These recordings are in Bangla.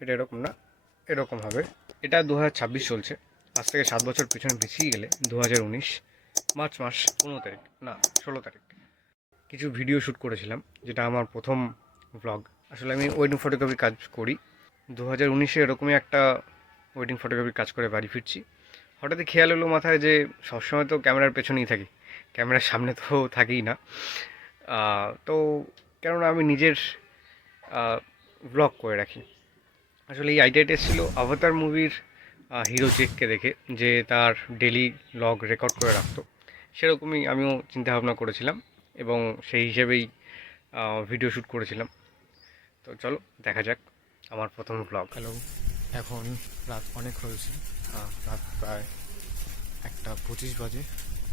এটা এরকম না, এরকম হবে। এটা 2026 চলছে, আজ থেকে 7 বছর পেছনে পিছিয়ে গেলে 2019 মার্চ মাস 15 তারিখ না 16 তারিখ কিছু ভিডিও শ্যুট করেছিলাম, যেটা আমার প্রথম ব্লগ। আসলে আমি ওয়েডিং ফটোগ্রাফি কাজ করি। 2019-এ এরকমই একটা ওয়েডিং ফটোগ্রাফির কাজ করে বাড়ি ফিরছি। হঠাৎই খেয়াল এলো মাথায় যে সবসময় তো ক্যামেরার পেছনেই থাকি, ক্যামেরার সামনে তো থাকিই না। তো কেননা আমি নিজের ব্লগ করে রাখি। আসলে এই আইডিয়াটা এসেছিলো অবতার মুভির হিরো জেককে দেখে, যে তার ডেলি ব্লগ রেকর্ড করে রাখতো। সেরকমই আমিও চিন্তাভাবনা করেছিলাম এবং সেই হিসেবেই ভিডিও শ্যুট করেছিলাম। তো চলো দেখা যাক আমার প্রথম ব্লগ। হ্যালো, এখন রাত অনেক হয়েছে, রাত প্রায় 1:25 বাজে।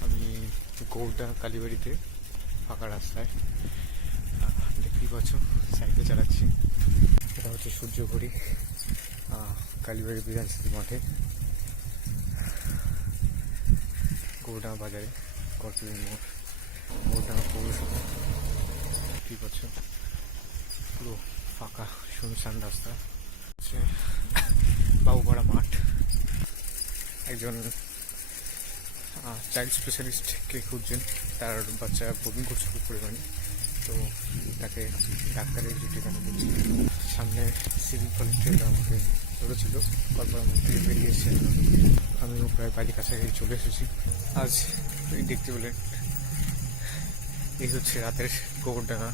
আমি গৌড়া কালীবাড়িতে ফাঁকা রাস্তায়, দেখতেই পাচ্ছ সাইকেল চালাচ্ছি। এটা হচ্ছে সূর্যঘড়ি, কালীবাড়ি বিধানসভা মাঠে, গৌড়া বাজারে, কর্তব্য মোড়, গৌড়া পৌরসভা। দেখতেই পাচ্ছ পুরো ফাঁকা শুনশান রাস্তা। হচ্ছে বাবুপাড়া মাঠ। একজন চাইল্ড স্পেশালিস্টকে খুঁজছেন, তার বাচ্চা বমি করছে খুব পরিমাণে, তো তাকে ডাক্তারের ঠিকানা বলছি। সামনে সিভিক ভলেন্টিয়ার আমাকে ধরেছিল, তারপর আমার থেকে বেরিয়ে এসেছে। আমিও প্রায় বাড়ির কাছাকাছি চলে এসেছি। আজ দেখতে পেলেন এই হচ্ছে রাতের গোবরডাঙ্গা,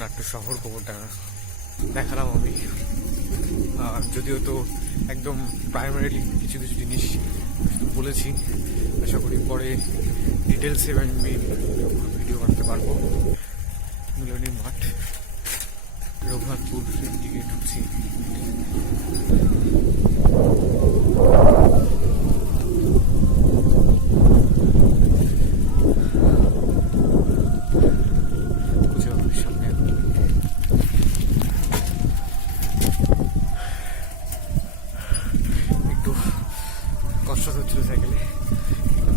নাট্য শহর গোবরডাঙ্গা দেখালাম আমি। যদিও তো একদম প্রাইমারিলি কিছু কিছু জিনিস বলেছি, আশা করি পরে ডিটেলসে আমি ভিডিও বানাতে পারবো। মিলনী মাঠ, রঘুনাথপুর দিকে ঢুকছি। সামনে একটু কষ্ট হচ্ছিল সাইকেলে,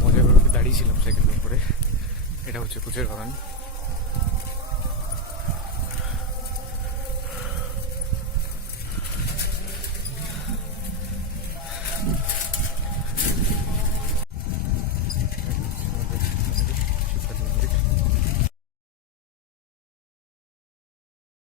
মজা করে দাঁড়িয়েছিলাম সাইকেলের উপরে। এটা হচ্ছে কুচের বাগান।